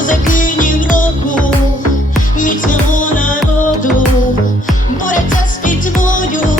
козаки року, від свого народу, бореться з пітьмою.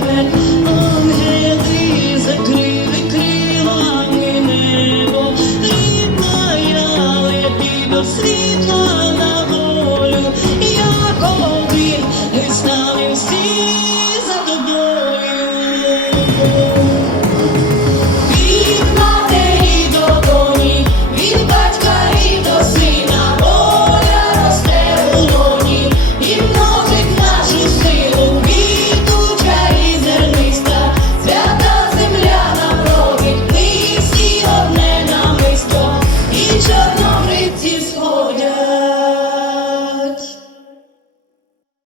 тебе, закрили крилами небо, рідна я лети світла на волю, якоби один не стали всі.